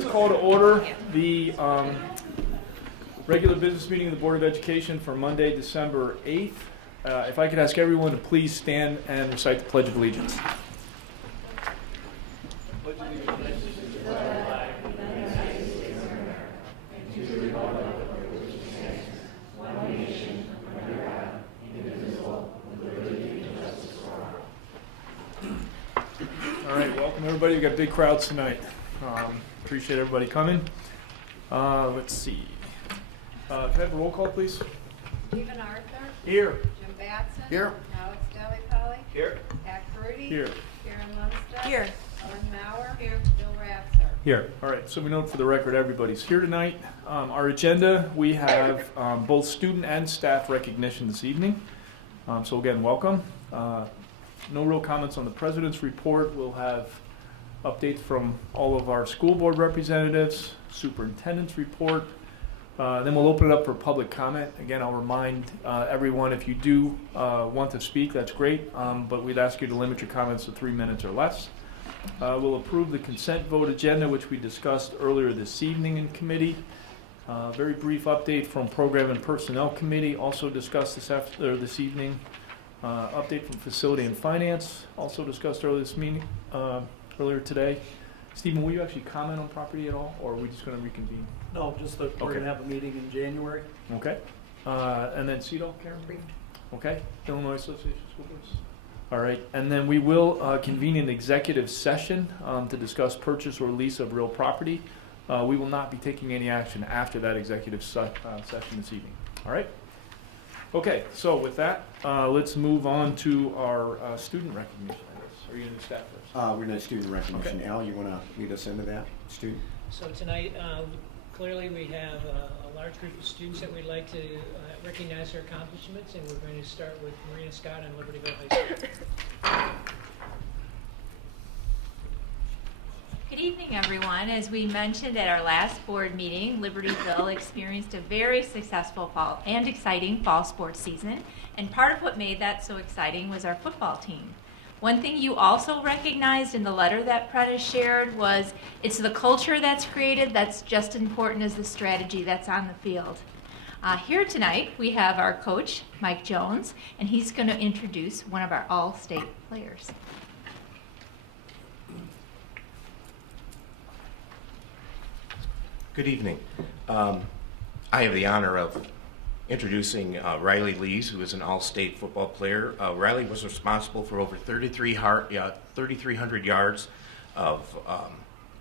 let's call to order the regular business meeting of the Board of Education for Monday, December 8th. If I could ask everyone to please stand and recite the Pledge of Allegiance. All right, welcome everybody. We've got big crowds tonight. Appreciate everybody coming. Let's see. Can I have a roll call, please? Stephen Arthur. Here. Jim Batson. Here. Alex Delipoli. Here. Pat Fruity. Here. Karen Lundstedt. Here. Ellen Maurer. Here. Bill Ratzer. Here. All right, so we note for the record everybody's here tonight. Our agenda, we have both student and staff recognition this evening. So again, welcome. No real comments on the President's report. We'll have updates from all of our school board representatives, superintendent's report. Then we'll open it up for public comment. Again, I'll remind everyone, if you do want to speak, that's great, but we'd ask you to limit your comments to 3 minutes or less. We'll approve the consent vote agenda, which we discussed earlier this evening in committee. Very brief update from Program and Personnel Committee, also discussed this evening. Update from Facility and Finance, also discussed earlier today. Stephen, will you actually comment on property at all, or are we just going to reconvene? No, just that we're going to have a meeting in January. Okay. And then CEDO, Karen? Okay. Illinois Association of School Boards. All right. And then we will convene an executive session to discuss purchase or lease of real property. We will not be taking any action after that executive session this evening. All right. Okay. So with that, let's move on to our student recognition. Are you going to do staff first? We're going to student recognition. Okay. Al, you want to lead us into that, student? So tonight, clearly we have a large group of students that we'd like to recognize their accomplishments, and we're going to start with Marina Scott and Libertyville High School. Good evening, everyone. As we mentioned at our last board meeting, Libertyville experienced a very successful fall and exciting fall sports season, and part of what made that so exciting was our football team. One thing you also recognized in the letter that Prentice shared was it's the culture that's created that's just as important as the strategy that's on the field. Here tonight we have our coach, Mike Jones, and he's going to introduce one of our all-state players. Good evening. I have the honor of introducing Riley Lees, who is an all-state football player. Riley was responsible for over 3,300 yards of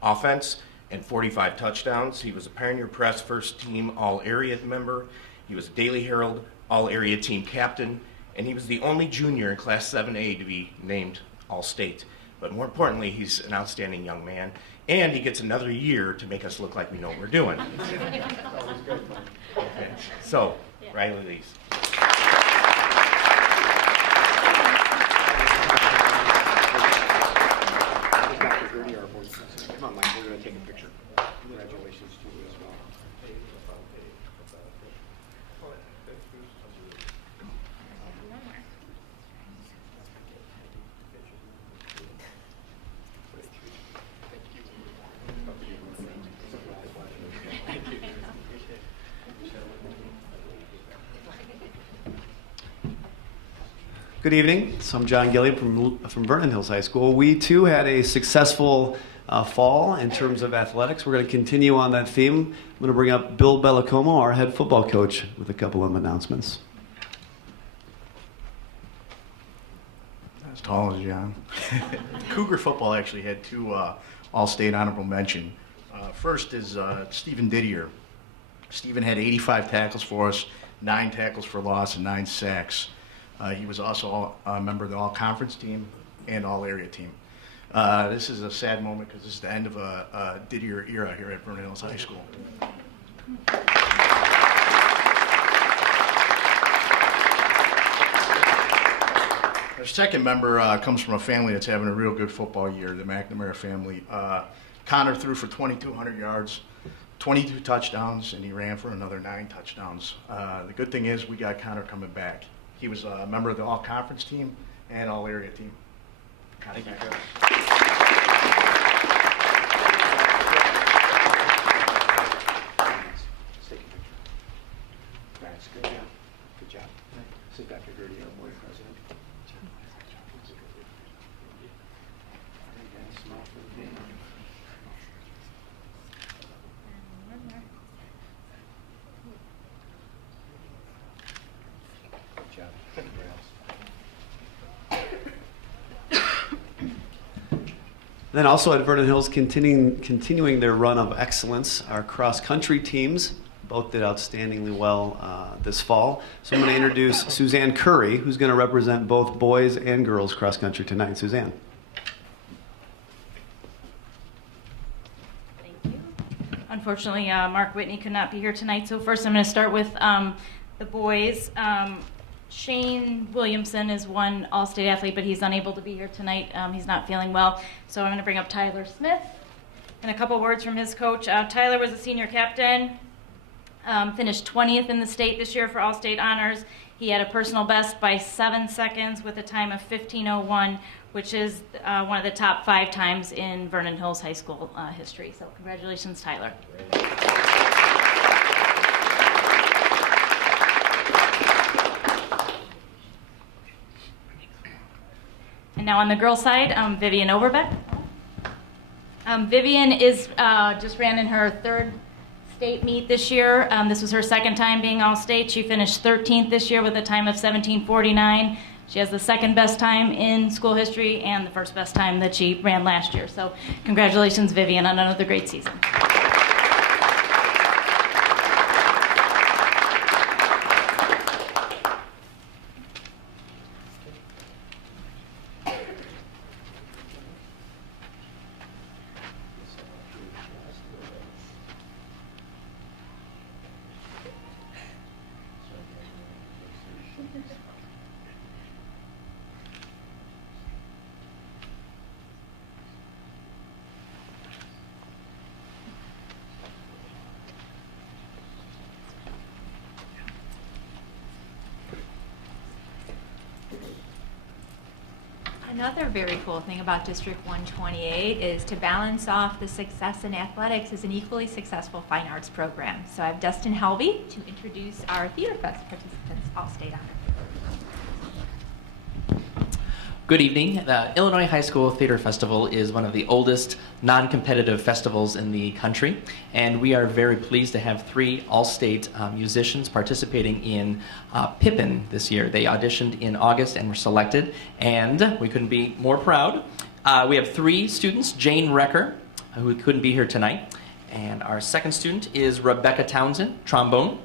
offense and 45 touchdowns. He was a Pioneer Press first team all-area member. He was a Daily Herald all-area team captain, and he was the only junior in Class 7A to be named all-state. But more importantly, he's an outstanding young man, and he gets another year to make us look like we know what we're doing. Okay. So, Riley Lees. Come on, Mike, we're going to take a picture. Congratulations to you as well. Good evening. So I'm John Gilliam from Vernon Hills High School. We too had a successful fall in terms of athletics. We're going to continue on that theme. I'm going to bring up Bill Bellacomo, our head football coach, with a couple of announcements. As tall as John. Cougar football actually had two all-state honorable mention. First is Stephen Didier. Stephen had 85 tackles for us, 9 tackles for loss, and 9 sacks. He was also a member of the all-conference team and all-area team. This is a sad moment because this is the end of a Didier era here at Vernon Hills High School. Our second member comes from a family that's having a real good football year, the McNamara family. Connor threw for 2,200 yards, 22 touchdowns, and he ran for another 9 touchdowns. The good thing is we got Connor coming back. He was a member of the all-conference team and all-area team. Thank you, Coach. Then also at Vernon Hills, continuing their run of excellence, our cross-country teams both did outstandingly well this fall. So I'm going to introduce Suzanne Curry, who's going to represent both boys and girls cross-country tonight. Suzanne. Thank you. Unfortunately, Mark Whitney could not be here tonight, so first I'm going to start with the boys. Shane Williamson is one All-State athlete, but he's unable to be here tonight. He's not feeling well, so I'm going to bring up Tyler Smith. And a couple words from his coach. Tyler was a senior captain, finished 20th in the state this year for All-State honors. He had a personal best by 7 seconds with a time of 15:01, which is one of the top 5 times in Vernon Hills High School history. So congratulations, Tyler. And now on the girls' side, Vivian Overbeck. Vivian is just ran in her 3rd state meet this year. This was her 2nd time being All-State. She finished 13th this year with a time of 17:49. She has the 2nd best time in school history and the 1st best time that she ran last year. So congratulations, Vivian, on another great season. Another very cool thing about District 128 is to balance off the success in athletics is an equally successful fine arts program. So I have Dustin Helvey to introduce our Theater Fest participants, All-State honor. Good evening. The Illinois High School Theater Festival is one of the oldest non-competitive festivals in the country, and we are very pleased to have 3 All-State musicians participating in Pippin this year. They auditioned in August and were selected, and we couldn't be more proud. We have 3 students, Jane Recker, who couldn't be here tonight, and our 2nd student is Rebecca Townsend, trombone.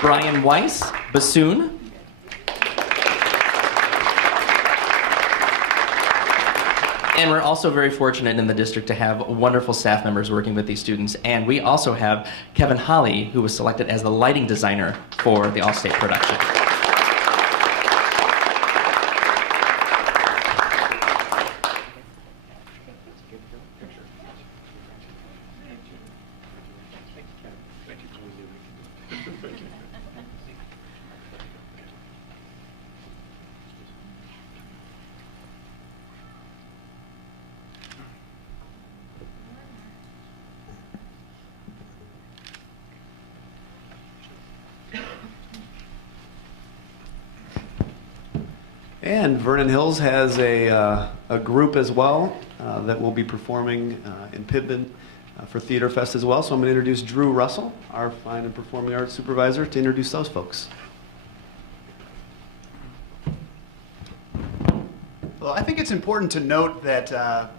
Brian Weiss, bassoon. And we're also very fortunate in the district to have wonderful staff members working with these students. And we also have Kevin Holly, who was selected as the lighting designer for the All-State production. And Vernon Hills has a group as well that will be performing in Pippin for Theater Fest as well. So I'm going to introduce Drew Russell, our Fine and Performing Arts Supervisor, to introduce those folks. Well, I think it's important to note that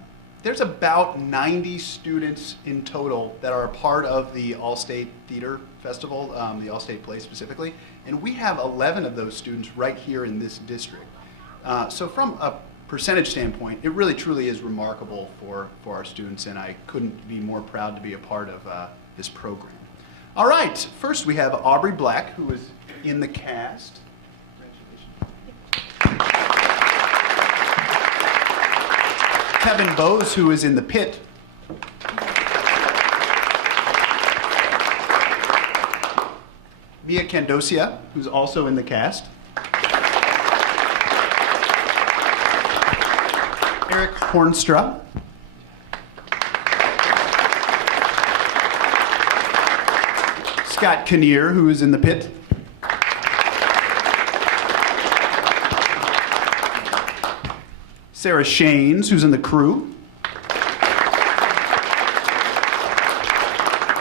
there's about 90 students in total that are a part of the All-State Theater Festival, the All-State Play specifically, and we have 11 of those students right here in this district. So from a percentage standpoint, it really truly is remarkable for our students, and I couldn't be more proud to be a part of this program. All right, first we have Aubrey Black, who is in the cast. Kevin Bose, who is in the pit. Mia Candosia, who's also in the cast. Eric Hornstra. Scott Kinnear, who is in the pit. Sarah Shanes, who's in the crew.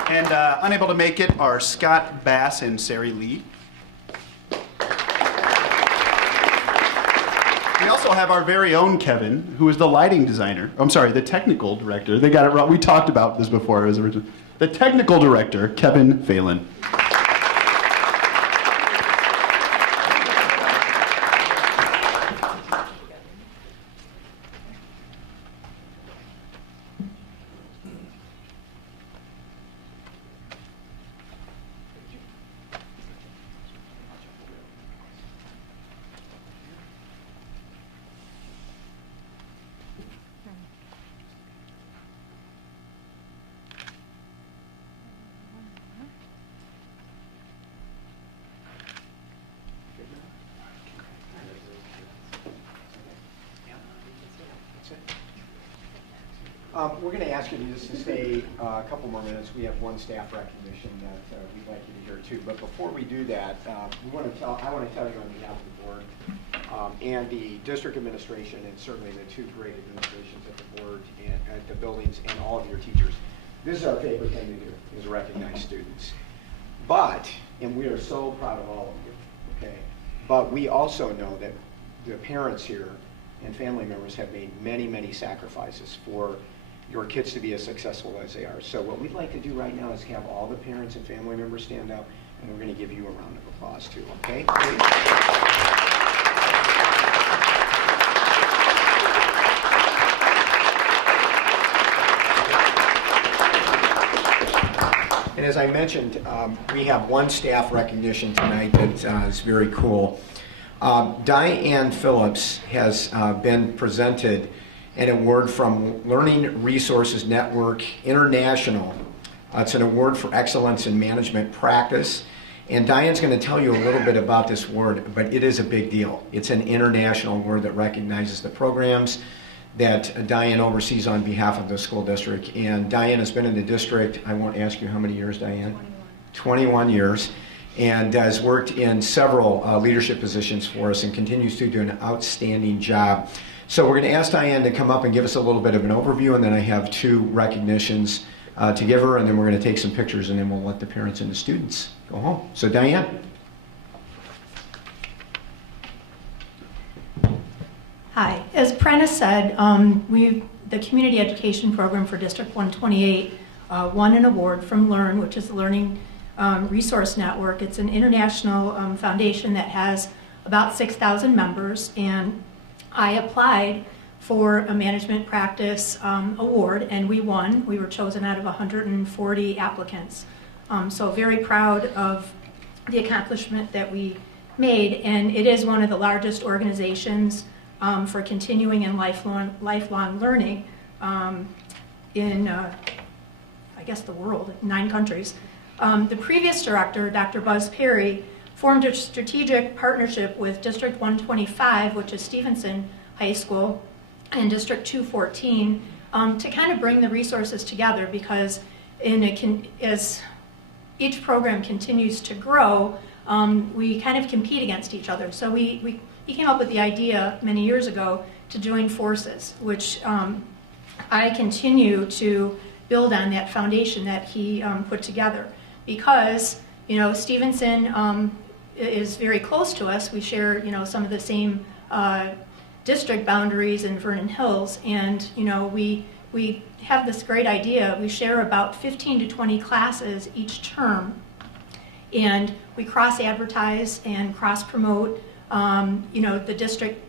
And unable to make it are Scott Bass and Sari Lee. also have our very own Kevin, who is the lighting designer. I'm sorry, the technical director. They got it wrong. We talked about this before. It was original. The technical director, Kevin Phelan. We're going to ask you to just stay a couple more minutes. We have one staff recognition that we'd like you to hear too. But before we do that, I want to tell you on behalf of the board and the district administration, and certainly the two great administrations at the board and at the buildings and all of your teachers, this is our favorite thing to do, is recognize students. But, and we are so proud of all of you, okay? But we also know that the parents here and family members have made many, many sacrifices for your kids to be as successful as they are. So what we'd like to do right now is have all the parents and family members stand up, and we're going to give you a round of applause too, okay? And as I mentioned, we have one staff recognition tonight that is very cool. Diane Phillips has been presented an award from Learning Resources Network International. It's an award for excellence in management practice. And Diane's going to tell you a little bit about this award, but it is a big deal. It's an international award that recognizes the programs that Diane oversees on behalf of the school district. And Diane has been in the district, I won't ask you how many years, Diane? 21 years. And has worked in several leadership positions for us and continues to do an outstanding job. So we're going to ask Diane to come up and give us a little bit of an overview, and then I have two recognitions to give her, and then we're going to take some pictures, and then we'll let the parents and the students go home. So Diane. Hi. As Prentice said, the community education program for District 128 won an award from LEARN, which is the Learning Resource Network. It's an international foundation that has about 6,000 members, and I applied for a management practice award, and we won. We were chosen out of 140 applicants. So very proud of the accomplishment that we made, and it is one of the largest organizations for continuing and lifelong learning in, I guess, the world, 9 countries. The previous director, Dr. Buzz Perry, formed a strategic partnership with District 125, which is Stevenson High School, and District 214 to kind of bring the resources together, because as each program continues to grow, we kind of compete against each other. So he came up with the idea many years ago to join forces, which I continue to build on that foundation that he put together. Because, you know, Stevenson is very close to us. We share, you know, some of the same district boundaries in Vernon Hills, and, you know, we have this great idea. We share about 15 to 20 classes each term, and we cross-advertise and cross-promote. You know, the district,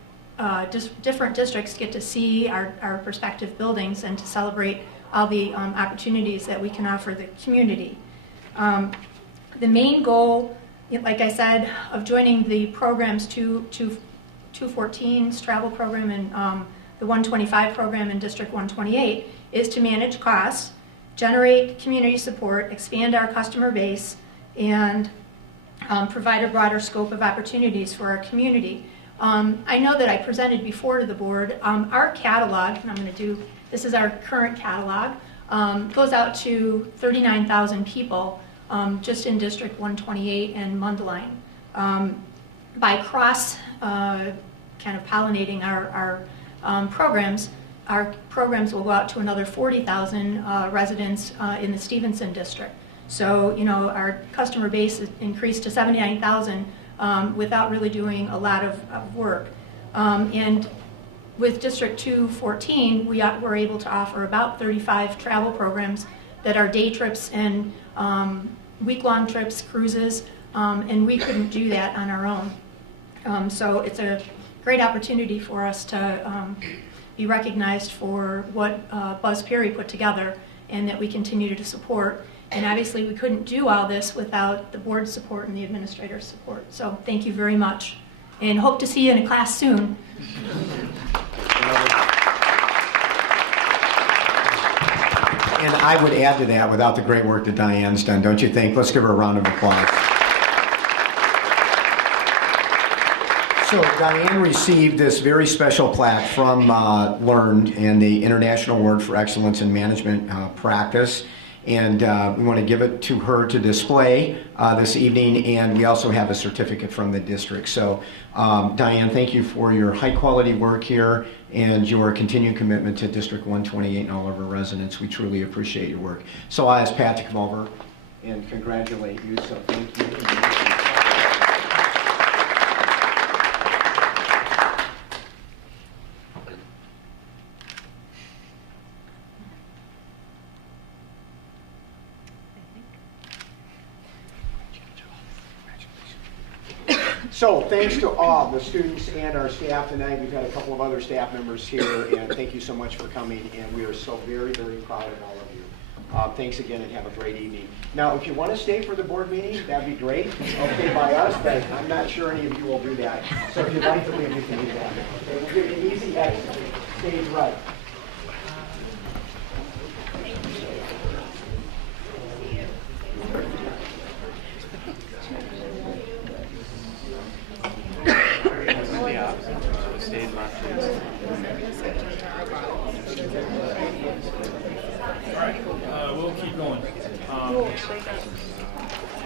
different districts get to see our respective buildings and to celebrate all the opportunities that we can offer the community. The main goal, like I said, of joining the programs 214's travel program and the 125 program in District 128 is to manage costs, generate community support, expand our customer base, and provide a broader scope of opportunities for our community. I know that I presented before to the board. Our catalog, and I'm going to do, this is our current catalog, goes out to 39,000 people just in District 128 and Mundelein. By cross kind of pollinating our programs will go out to another 40,000 residents in the Stevenson district. So, you know, our customer base increased to 79,000 without really doing a lot of work. And with District 214, we're able to offer about 35 travel programs that are day trips and week-long trips, cruises, and we couldn't do that on our own. So it's a great opportunity for us to be recognized for what Buzz Perry put together and that we continue to support. And obviously we couldn't do all this without the board's support and the administrator's support. So thank you very much. And hope to see you in a class soon. And I would add to that, without the great work that Diane's done, don't you think? Let's give her a round of applause. So Diane received this very special plaque from Learned and the International Award for Excellence in Management Practice. And we want to give it to her to display this evening, and we also have a certificate from the district. So Diane, thank you for your high quality work here and your continued commitment to District 128 and all of our residents. We truly appreciate your work. So I ask Pat to come over and congratulate you, so thank you. So thanks to all the students and our staff tonight. We've had a couple of other staff members here, and thank you so much for coming, and we are so very, very proud of all of you. Thanks again, and have a great evening. Now, if you want to stay for the board meeting, that'd be great. Okay, by us, but I'm not sure any of you will do that. So if you'd like to leave, you can do that. Okay, we'll give you an easy exit. Stage right. We'll keep going.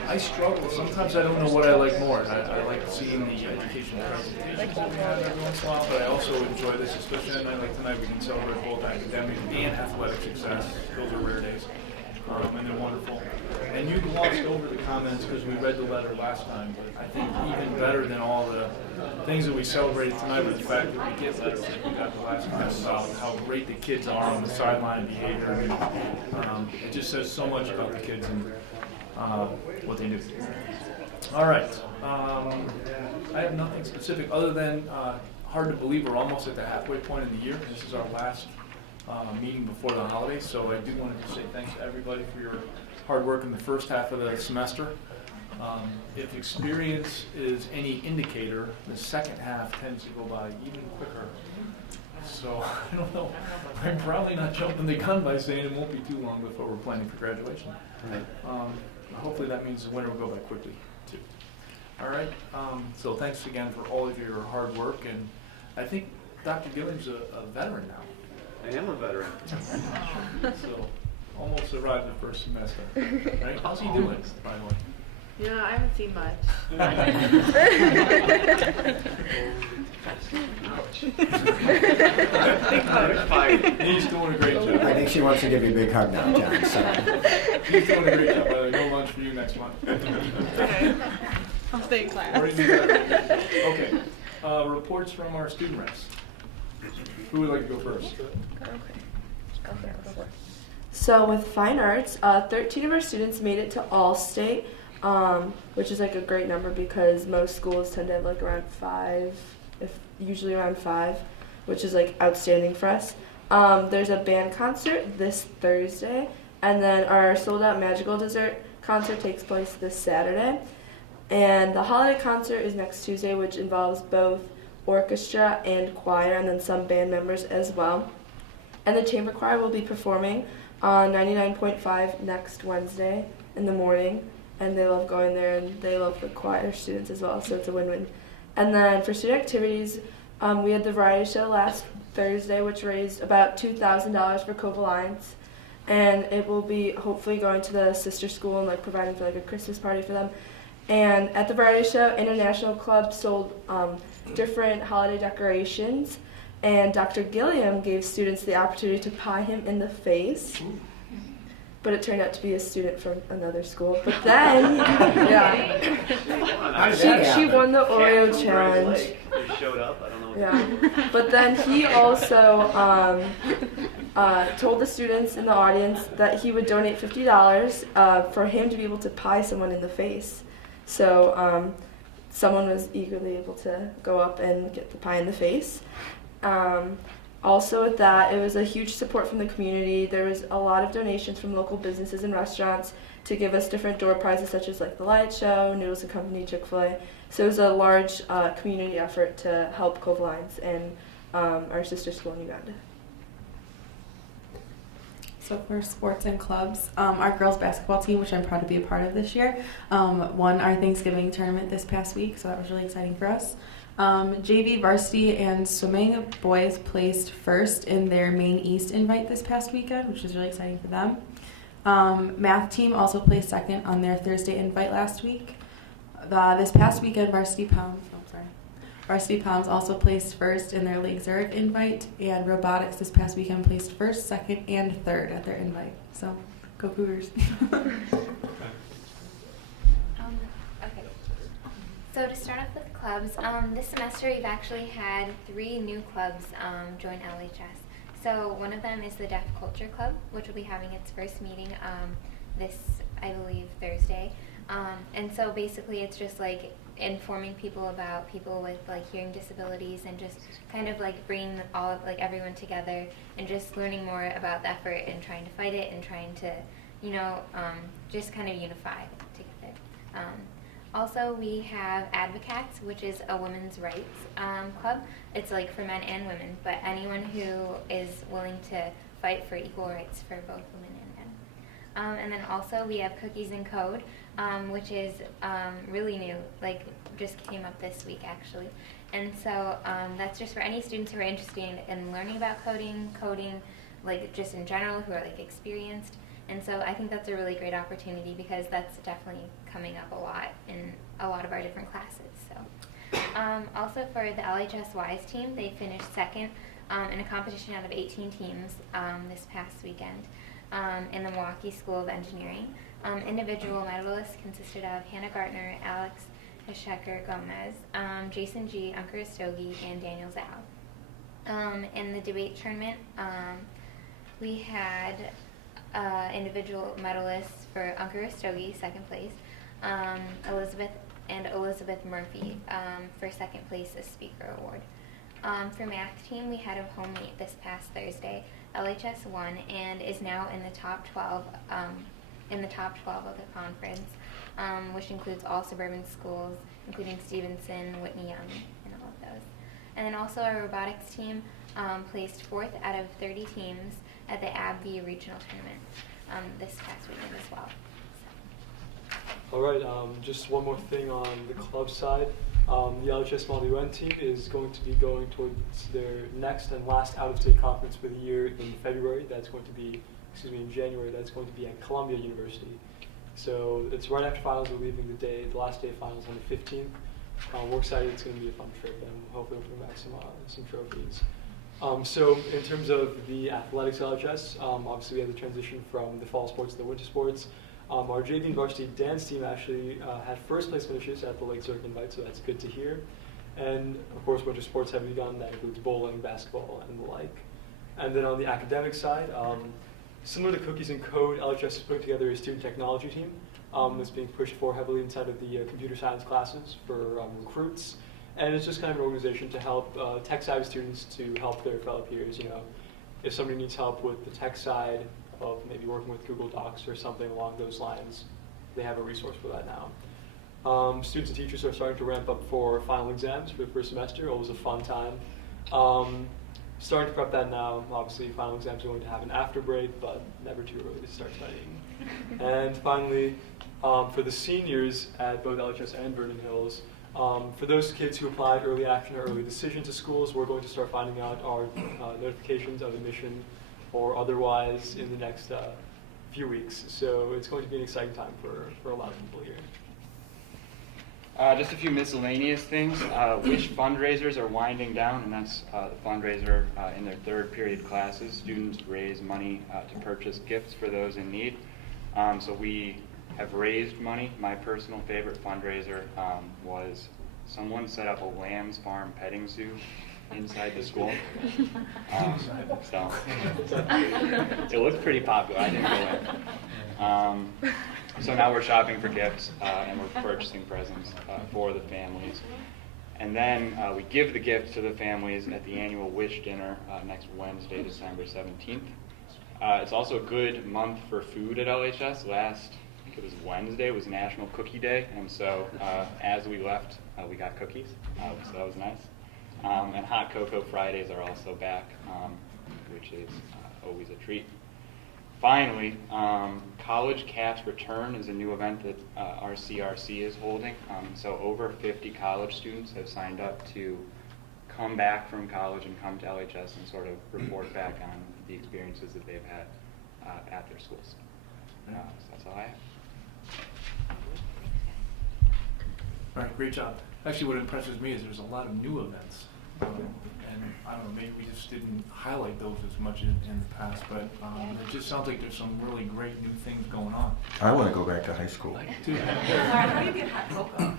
I struggle. Sometimes I don't know what I like more. I like seeing the education presentations that we have every once in a while, but I also enjoy this, especially on a night like tonight. We can celebrate both academic and athletic success. Those are rare days, and they're wonderful. And you glossed over the comments because we read the letter last time, but I think even better than all the things that we celebrated tonight was the fact that we get letters like we got the last time about how great the kids are on the sideline behavior. It just says so much about the kids and what they do. All right. I have nothing specific other than hard to believe we're almost at the halfway point of the year. This is our last meeting before the holidays, so I do want to say thanks to everybody for your hard work in the first half of the semester. If experience is any indicator, the second half tends to go by even quicker. So I don't know. I'm probably not jumping the gun by saying it won't be too long before we're planning for graduation. Hopefully that means the winter will go by quickly too. All right. So thanks again for all of your hard work, and I think Dr. Gilliam's a veteran now. I am a veteran. So almost survived the first semester. Right? How's he doing, by the way? Yeah, I haven't seen much. He's doing a great job. I think she wants to give you a big hug now, John. So. He's doing a great job. No lunch for you next month. Okay. I'll stay in class. Okay. Reports from our student reps. Who would like to go first? So with fine arts, 13 of our students made it to All-State, which is like a great number because most schools tend to have like around 5, usually around 5, which is like outstanding for us. There's a band concert this Thursday, and then our sold-out Magical Dessert concert takes place this Saturday. And the holiday concert is next Tuesday, which involves both orchestra and choir, and then some band members as well. And the chamber choir will be performing on 99.5 next Wednesday in the morning, and they love going there, and they love the choir students as well, so it's a win-win. And then for student activities, we had the variety show last Thursday, which raised about $2,000 for Cove Alliance, and it will be hopefully going to the sister school and like providing for like a Christmas party for them. And at the variety show, International Club sold different holiday decorations, and Dr. Gilliam gave students the opportunity to pie him in the face but it turned out to be a student from another school. But then, she won the Oreo challenge. They showed up. I don't know. Yeah, but then he also told the students in the audience that he would donate $50 for him to be able to pie someone in the face. So someone was eagerly able to go up and get the pie in the face. Also with that, it was a huge support from the community. There was a lot of donations from local businesses and restaurants to give us different door prizes such as like the light show, Noodles and Company, Chick-fil-A. So it was a large community effort to help Cove Lines and our sister school in Uganda. So for sports and clubs, our girls basketball team, which I'm proud to be a part of this year, won our Thanksgiving tournament this past week, so that was really exciting for us. JV, varsity, and swimming boys placed first in their Maine East invite this past weekend, which was really exciting for them. Math team also placed second on their Thursday invite last week. This past weekend, Varsity Palms also placed first in their Lake Zurich invite, and robotics this past weekend placed first, second, and third at their invite. So, go Cougars. Okay. So to start off with clubs, this semester we've actually had 3 new clubs join LHS. So one of them is the Deaf Culture Club, which will be having its first meeting this, I believe, Thursday. And so basically it's just like informing people about people with like hearing disabilities and just kind of like bringing all of like everyone together and just learning more about the effort and trying to fight it and trying to, you know, just kind of unify together. Also, we have Advocates, which is a women's rights club. It's like for men and women, but anyone who is willing to fight for equal rights for both women and men. And then also we have Cookies and Code, which is really new, like just came up this week actually. And so that's just for any students who are interested in learning about coding, like just in general, who are like experienced. And so I think that's a really great opportunity because that's definitely coming up a lot in a lot of our different classes. So, also for the LHS WISE team, they finished second in a competition out of 18 teams this past weekend in the Milwaukee School of Engineering. Individual medalists consisted of Hannah Gartner, Alex Hesheker Gomez, Jason G. Unkarastogi, and Daniel Zhao. In the debate tournament, we had individual medalists for Unkarastogi, second place, Elizabeth Murphy for second place as Speaker Award. For math team, we had a home meet this past Thursday. LHS won and is now in the top 12 of the conference, which includes all suburban schools, including Stevenson, Whitney Young, and all of those. And then also our robotics team placed 4th out of 30 teams at the AbbVie Regional Tournament this past weekend as well. All right, just one more thing on the club side. The LHS Model UN team is going to be going towards their next and last out-of-state conference for the year in February. That's going to be, in January. That's going to be at Columbia University. So it's right after finals. We're leaving the last day of finals on the 15th. We're excited. It's going to be a fun trip, and hopefully we'll bring back some trophies. So in terms of the athletics LHS, obviously we have the transition from the fall sports to the winter sports. Our JV and varsity dance team actually had first place finishes at the Lake Zurich invite, so that's good to hear. And of course, winter sports have begun. That includes bowling, basketball, and the like. And then on the academic side, similar to Cookies and Code, LHS is putting together a student technology team that's being pushed for heavily inside of the computer science classes for recruits. And it's just kind of an organization to help tech-savvy students to help their fellow peers. You know, if somebody needs help with the tech side of maybe working with Google Docs or something along those lines, they have a resource for that now. Students and teachers are starting to ramp up for final exams for the first semester. Always a fun time. Starting to prep that now. Obviously, final exams are going to happen after break, but never too early to start studying. And finally, for the seniors at both LHS and Vernon Hills, for those kids who applied early action or early decision to schools, we're going to start finding out our notifications of admission or otherwise in the next few weeks. So it's going to be an exciting time for a lot of people here. Just a few miscellaneous things. Which fundraisers are winding down, and that's the fundraiser in their third period classes. Students raise money to purchase gifts for those in need. So we have raised money. My personal favorite fundraiser was someone set up a lamb's farm petting zoo inside the school. So it looked pretty popular. I didn't go in. So now we're shopping for gifts and we're purchasing presents for the families. And then we give the gifts to the families at the annual Wish Dinner next Wednesday, December 17th. It's also a good month for food at LHS. I think it was Wednesday, was National Cookie Day. And so as we left, we got cookies, so that was nice. And Hot Cocoa Fridays are also back, which is always a treat. Finally, College Cats Return is a new event that our CRC is holding. So over 50 college students have signed up to come back from college and come to LHS and sort of report back on the experiences that they've had at their schools. So that's all I have. All right, great job. Actually, what impresses me is there's a lot of new events. And I don't know, maybe we just didn't highlight those as much in the past, but it just sounds like there's some really great new things going on. I want to go back to high school. How do you get hot cocoa?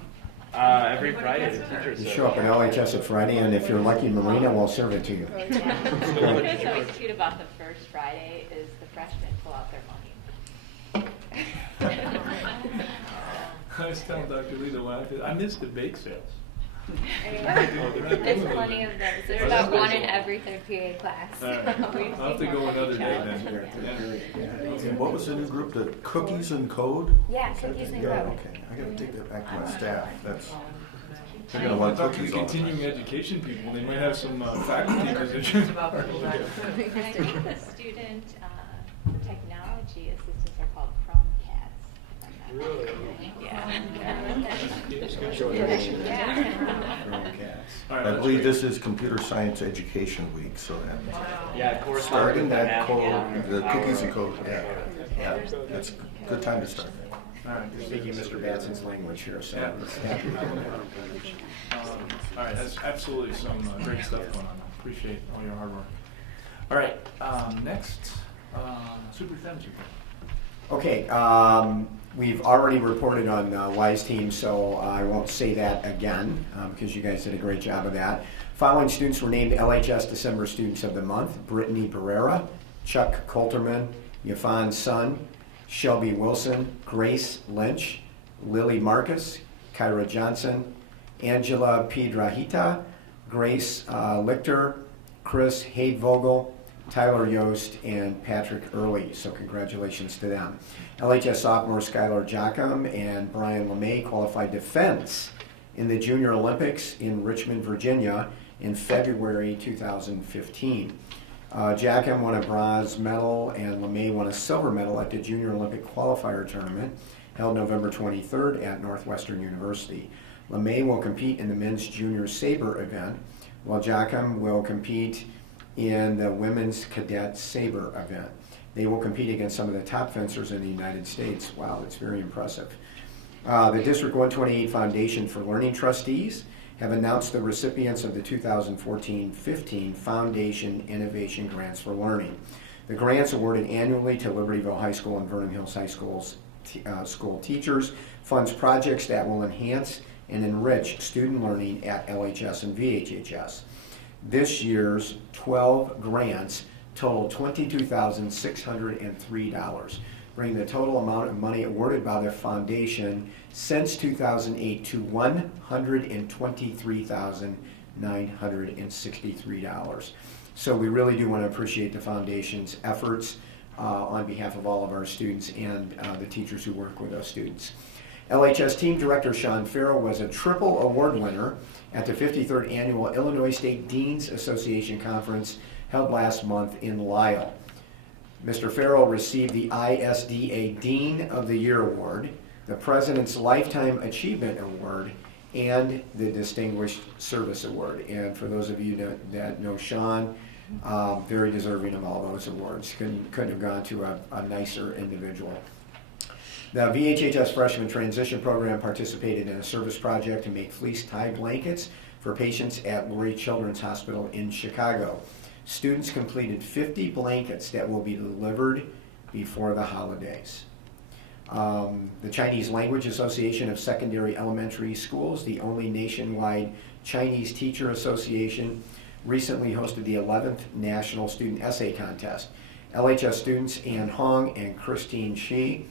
Every Friday, the teachers You show up at LHS at Friday, and if you're lucky, Marina will serve it to you. What is always cute about the first Friday is the freshmen pull out their money. I was telling Dr. Lee the one I missed the bake sales. There's plenty of those. There's about one in every third period class. All right. I'll have to go another day then. And what was the new group? The Cookies and Code? Yeah, Cookies and Yeah, Code. okay. I got to take that back to my staff. They're I going to want talked to cookies the all the time. continuing education people. They might have some faculty positions. And I think the student technology assistants are called Chromecats. Really? Yeah. All right, I that's believe great. this is Computer Science Education Week, so Yeah, corresponding starting with the that national code, the cookies and code, yeah, that's a good time to start. All right, Speaking Mr. Batson's language here, so. Yeah. All right, that's absolutely some great stuff going on. Appreciate all your hard work. All right, next, superintendent's report. Okay, we've already reported on WISE team, so I won't say that again because you guys did a great job of that. Following students were named LHS December Students of the Month: Brittany Barrera, Chuck Coulterman, Yafan Sun, Shelby Wilson, Grace Lynch, Lily Marcus, Kyra Johnson, Angela Piedrahita, Grace Lichter, Chris Hadevogel, Tyler Yost, and Patrick Early. So congratulations to them. LHS sophomore Skylar Jockum and Brian LeMay qualified defense in the Junior Olympics in Richmond, Virginia in February 2015. Jockum won a bronze medal and LeMay won a silver medal at the Junior Olympic Qualifier Tournament held November 23rd at Northwestern University. LeMay will compete in the men's junior saber event, while Jockum will compete in the women's cadet saber event. They will compete against some of the top fencers in the United States. Wow, that's very impressive. The District 128 Foundation for Learning trustees have announced the recipients of the 2014-15 Foundation Innovation Grants for Learning. The grants awarded annually to Libertyville High School and Vernon Hills High School's school teachers funds projects that will enhance and enrich student learning at LHS and VHHS. This year's 12 grants total $22,603, bringing the total amount of money awarded by the foundation since 2008 to $123,963. So we really do want to appreciate the foundation's efforts on behalf of all of our students and the teachers who work with those students. LHS Team Director Sean Farrell was a triple award winner at the 53rd Annual Illinois State Deans Association Conference held last month in Lisle. Mr. Farrell received the ISDA Dean of the Year Award, the President's Lifetime Achievement Award, and the Distinguished Service Award. And for those of you that know Sean, very deserving of all those awards. Couldn't have gone to a nicer individual. The VHHS Freshman Transition Program participated in a service project to make fleece tie blankets for patients at Lurie Children's Hospital in Chicago. Students completed 50 blankets that will be delivered before the holidays. The Chinese Language Association of Secondary Elementary Schools, the only nationwide Chinese Teacher Association, recently hosted the 11th National Student Essay Contest. LHS students Ann Hong and Christine Shi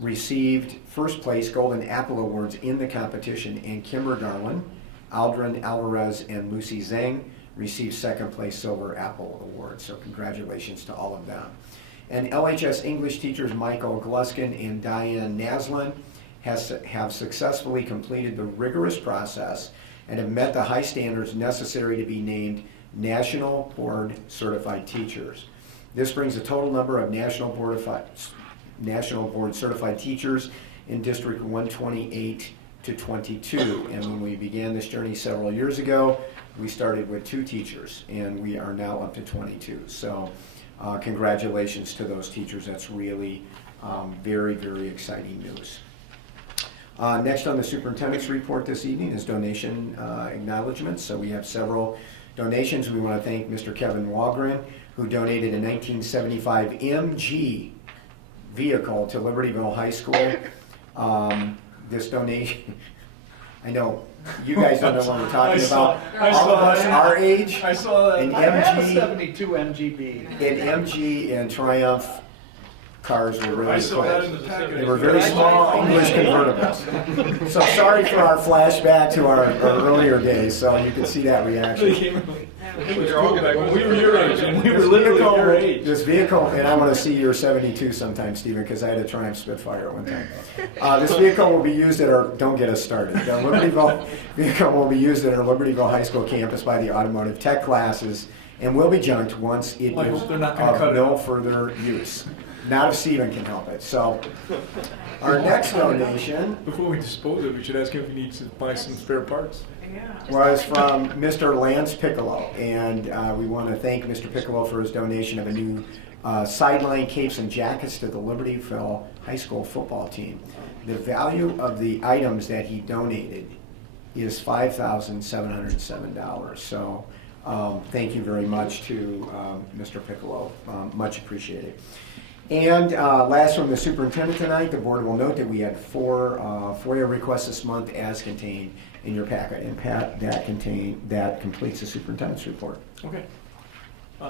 received first place Golden Apple Awards in the competition, and Kimber Darwin, Aldrin Alvarez, and Lucy Zhang received second place Silver Apple Awards. So congratulations to all of them. And LHS English teachers Michael Gluskin and Diane Naslin have successfully completed the rigorous process and have met the high standards necessary to be named National Board Certified Teachers. This brings the total number of National Board Certified Teachers in District 128 to 22. And when we began this journey several years ago, we started with 2 teachers, and we are now up to 22. So congratulations to those teachers. That's really very, very exciting news. Next on the superintendent's report this evening is donation acknowledgments. So we have several donations. We want to thank Mr. Kevin Walgren, who donated a 1975 MG vehicle to Libertyville High School. This donation, I know you guys don't know what we're talking about. All of us our age, I saw that. an I have a MG, 72 MGB. an MG and Triumph cars were really I saw quick. that in the package. They were very small English convertibles. So sorry for our flashback to our earlier days, so you can see that reaction. It was cool back when we were your age, and we were literally your age. This vehicle, and I want to see your 72 sometime, Stephen, because I had a Triumph Spitfire at one time. This vehicle will be used at our, don't get us started, the Libertyville vehicle will be used at our Libertyville High School campus by the automotive tech classes, and will be junked once it Well, I is hope they're not gonna cut of it no off. further use. Not if Stephen can help it. So our next donation Before we dispose of it, we should ask him if he needs to buy some spare parts. was from Mr. Lance Piccolo, and we want to thank Mr. Piccolo for his donation of a new sideline capes and jackets to the Libertyville High School football team. The value of the items that he donated is $5,707. So thank you very much to Mr. Piccolo. Much appreciated. And last from the superintendent tonight, the board will note that we had 4 FOIA requests this month as contained in your packet. And Pat, that completes the superintendent's report. Okay.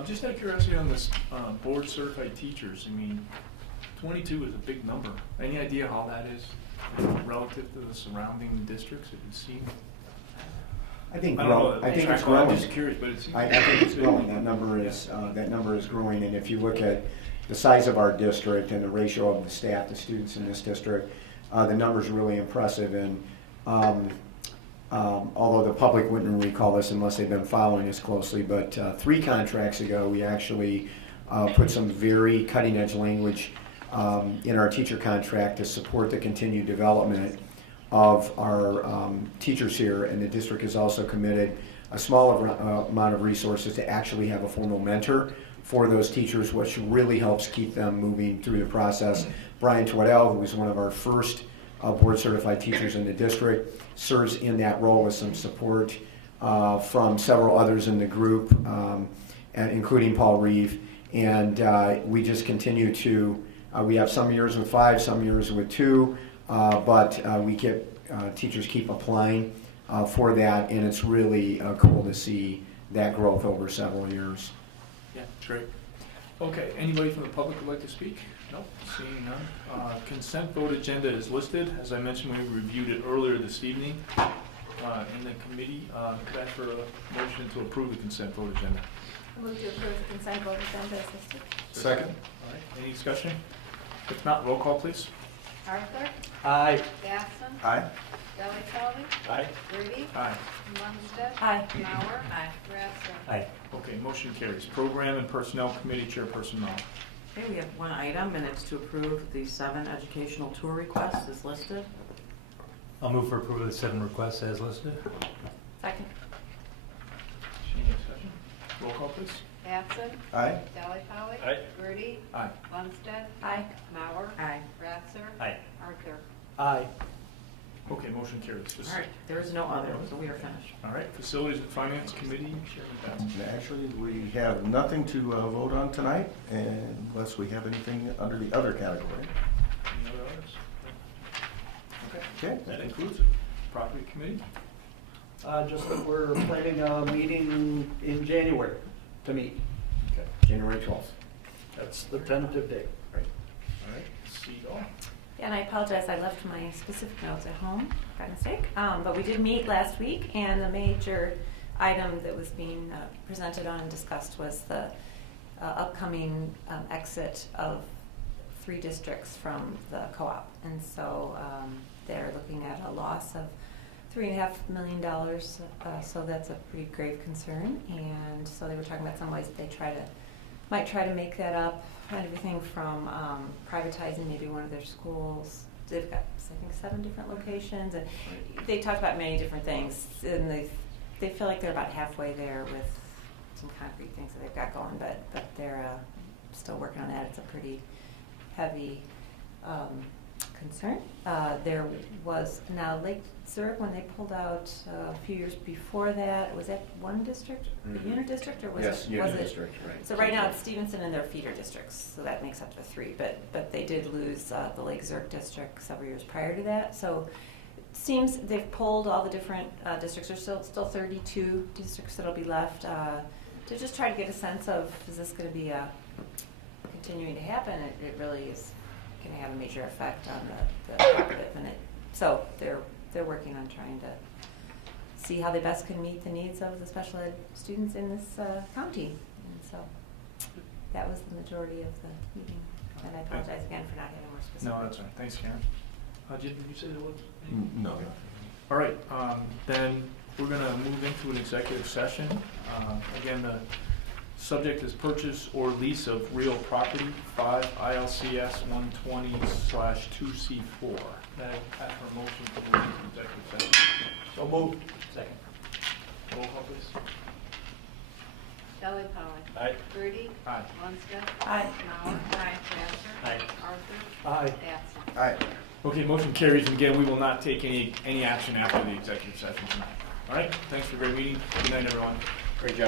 Just out of curiosity on this board certified teachers, I mean, 22 is a big number. Any idea how that is relative to the surrounding districts that you've seen? I think I don't know. it's growing. I'm just curious, but it seems I think it's growing. That number is growing, and if you look at the size of our district and the ratio of the staff to students in this district, the number is really impressive. And although the public wouldn't recall this unless they've been following us closely, but 3 contracts ago we actually put some very cutting-edge language in our teacher contract to support the continued development of our teachers here, and the district has also committed a small amount of resources to actually have a formal mentor for those teachers, which really helps keep them moving through the process. Brian Twaddell, who was one of our first board certified teachers in the district, serves in that role with some support from several others in the group, including Paul Reeve. And we just continue to, we have some years with 5, some years with 2, but teachers keep applying for that, and it's really cool to see that growth over several years. Yeah, great. Okay, anybody from the public would like to speak? No, seeing none. Consent vote agenda is listed. As I mentioned, we reviewed it earlier this evening in the committee. Could I ask for a motion to approve the consent vote agenda? I move to approve the consent vote agenda as listed. Second. All right, any discussion? If not, roll call, please. Arthur, Aye. Gaston, Aye. Delli Polly, Aye. Rudy, Aye. Munstead, Aye. Mauer, Ratzer. Aye. Okay, motion carries. Program and Personnel Committee Chairperson Mauer. Okay, we have one item, and it's to approve the 7 educational tour requests as listed. I'll move for approval of the 7 requests as listed. Second. Any discussion? Roll call, please. Batson, Aye. Delli Polly, Aye. Rudy, Aye. Munstead, Aye. Mauer, Aye. Ratzer. Aye. Arthur. Aye. Okay, motion carries. All right, there is no other, so we are finished. All right, Facilities and Finance Committee, Chairman Batson. And actually, we have nothing to vote on tonight unless we have anything under the other category. Any other items? Okay, that includes it. Property committee? Just that we're planning a meeting in January to meet. Okay. January 12th. That's the tentative date. All right, Seagull. And I apologize, I left my specific notes at home by mistake. But we did meet last week, and the major item that was being presented on and discussed was the upcoming exit of 3 districts from the co-op. And so they're looking at a loss of $3.5 million, so that's a pretty grave concern. And so they were talking about some ways that they might try to make that up, and everything from privatizing maybe one of their schools. They've got, I think, 7 different locations, and they talked about many different things, and they feel like they're about halfway there with some concrete things that they've got going, but they're still working on that. It's a pretty heavy concern. There was now Lake Zurich, when they pulled out a few years before that, was that one district, the unit district, or was Yes, it? unit Was it? district, right. So right now it's Stevenson and their feeder districts, so that makes up to 3. But they did lose the Lake Zurich district several years prior to that. So it seems they've pulled all the different districts. There's still 32 districts that'll be left to just try to get a sense of, is this going to be continuing to happen? It really is going to have a major effect on the cooperative, and so they're working on trying to see how they best can meet the needs of the special ed students in this county. And so that was the majority of the meeting. And I apologize again for not having more specific. No, that's all right. Thanks, Karen. Did you say there was? No. All right, then we're going to move into an executive session. Again, the subject is purchase or lease of real property, 5 ILCS 120/2C4. May I ask for a motion to move into executive session? So moved. Second. Roll call, please. Kelly Pollock. Aye. Rudy. Aye. Lundstedt. Aye. Mauer. Aye. Crafter. Aye. Arthur. Aye. Batson. Aye. Okay, motion carries, and again, we will not take any action after the executive session tonight. All right, thanks for a great meeting. Good night, everyone. Great job.